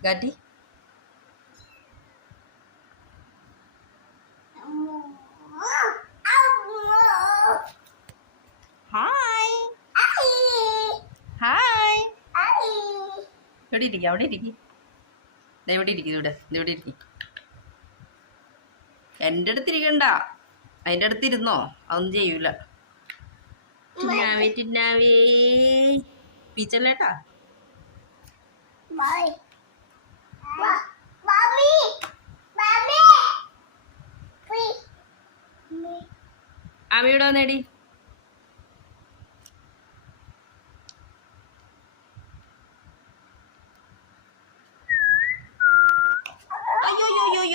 ഗാറ്റി hi hi എവിടെ ഇരിക്കുക അവിടെ ഇരിക്കും എവിടെ ഇരിക്കും ഇവിടെ ഇരിക്കും എൻ്റെ അടുത്തിരിക്കണ്ട അതിൻ്റെ അടുത്തിരുന്നോ അതൊന്നും ചെയ്യൂല ടിന്നാവേ പീച്ചല്ലേട്ടാ ആമിയുടെ വന്നേടി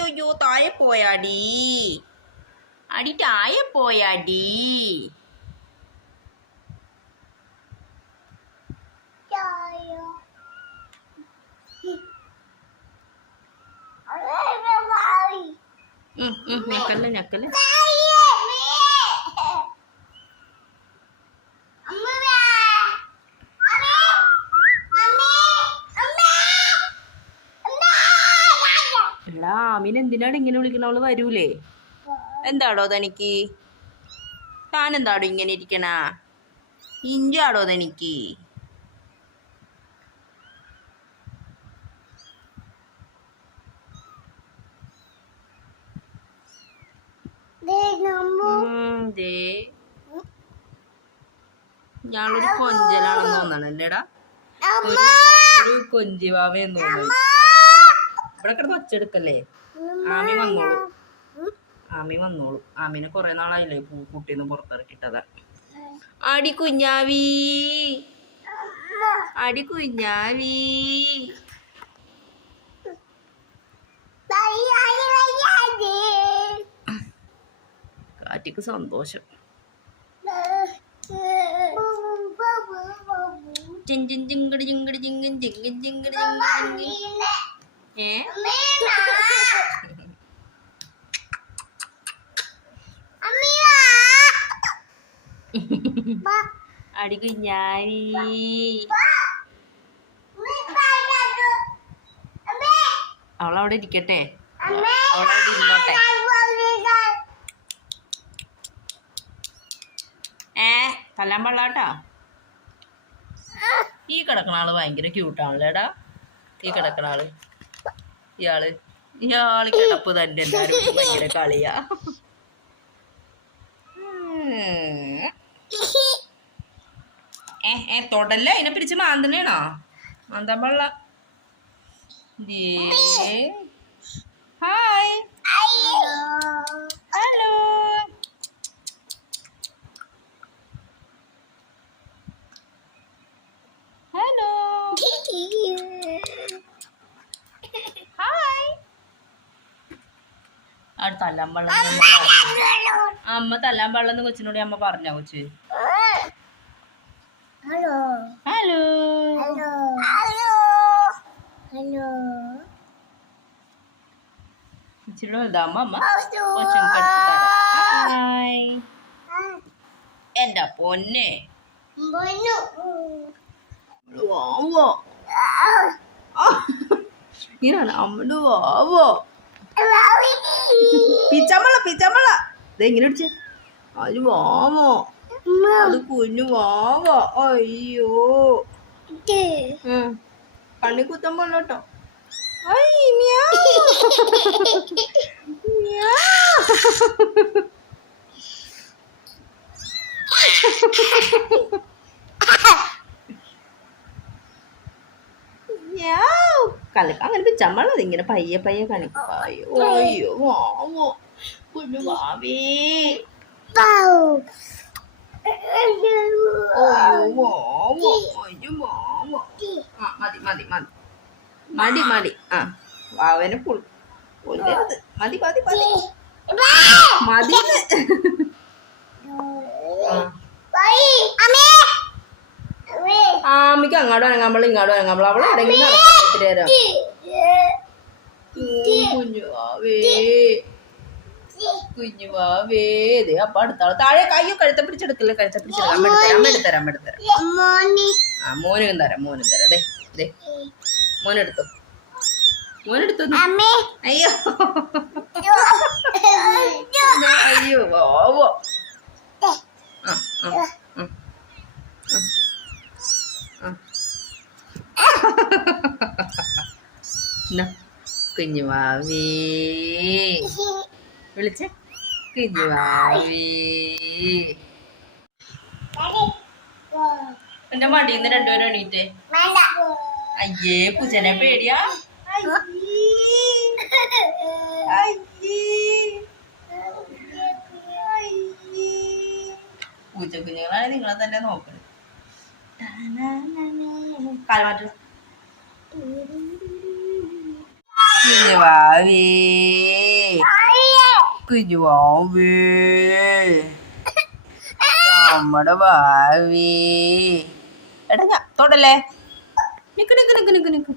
അയ്യോ താഴെ പോയാടി അടി താഴെ പോയാടി ഞക്കല്ലേ ഞക്കല്ലേ എടാ ആമീൻ എന്തിനാണ് ഇങ്ങനെ വിളിക്കണ അവള് വരൂലേ എന്താടോ തനിക്ക് താനെന്താടോ ഇങ്ങനെ ഇരിക്കണ ഇഞ്ചാടോ തനിക്ക് ഞാളൊരു കൊഞ്ചലാണെന്ന് തോന്നണല്ലേടാ ഒരു കൊഞ്ചിവാവയെന്ന് തോന്നുന്നു ഇവിടെ കിടന്ന് ഒച്ചെടുക്കല്ലേ ആമി വന്നോളൂ ആമീനെ കുറെ നാളായില്ലേ കുട്ടീന്ന് പുറത്തിറക്കിട്ടതാ അടി കുഞ്ഞാവി കാറ്റിക്ക് സന്തോഷം അടി കുഞ്ഞാവി അവളവിടെ ഇരിക്കട്ടെ അവളവിടെ ഇരുന്നോട്ടെ തല്ലാൻ പാടില്ലാട്ടോ ഈ കിടക്കണ ആള് ഭയങ്കര ക്യൂട്ടാണല്ലേടാ ഈ കിടക്കണ ആള് ഇയാള് കിടപ്പ് തന്നെ എല്ലാരും ഭയങ്കര കളിയാ തൊടല്ലേ അതിനെ പിടിച്ച് മാന്തണേണോ മാന്താൻ പാടില്ല ഹായ് ഹലോ ഹലോ ഹായ് അവിടെ തല്ലാൻ പാടില്ല അമ്മ തല്ലാൻ പാടില്ലെന്ന് കൊച്ചിനോട് അമ്മ പറഞ്ഞ കൊച്ച് ഹലോ ഇച്ചിരി വലുതാകുമ്പോ അമ്മ കൊച്ചിന് ഹായ് എന്റെ പൊന്നെ വാവോ ഇങ്ങനാണ് അമ്മയുടെ വാവോ പിച്ചമ്മള ഇതെങ്ങനെ പിടിച്ചേ അത് വാവോ അത് കുഞ്ഞു വാവോ അയ്യോ കണ്ണി കുത്താൻ പാടില്ല കേട്ടോ കളിക്കാൻ അങ്ങനെ പിച്ചമ്മളത് ഇങ്ങനെ പയ്യെ കളിക്കും അയ്യോ വാവോ കുഞ്ഞു വാവേ മതി ആ വാവനെ പൊല്ലരുത് മതി ആമിക്ക് അങ്ങോട്ടും ഇറങ്ങാമ്പോൾ ഇങ്ങോട്ടും ഇറങ്ങാമ്പോൾ അവളെ എവിടെയെങ്കിലും നടത്തി തരാം കുഞ്ഞുവാവേ അപ്പൊ അടുത്താള് താഴെ കയ്യോ കഴുത്ത പിടിച്ചെടുക്കല്ലേ അമ്മ എടുത്തരാം മോനും തരാം അതെ മോനെടുത്തോ മോനെടുത്തു. അയ്യോ അയ്യോ വാവോ. കുഞ്ഞു വാവേ വിളിച്ചേ, കുഞ്ഞു വാവേ. എന്റെ മടിയിന്ന് രണ്ടുപേരും എണീറ്റേ. അയ്യേ പൂച്ചനെ പേടിയാ. പൂച്ച കുഞ്ഞുങ്ങളാണ് നിങ്ങളെ തന്നെ നോക്കണത്. കാലമാറ്റം. കുഞ്ഞുവാവേ കുഞ്ഞുവാവേ നമ്മുടെ വാവേ. എടാ തൊടല്ലേ. നിക്ക് നിക്ക് നിക്ക് നിക്ക് നിക്ക്.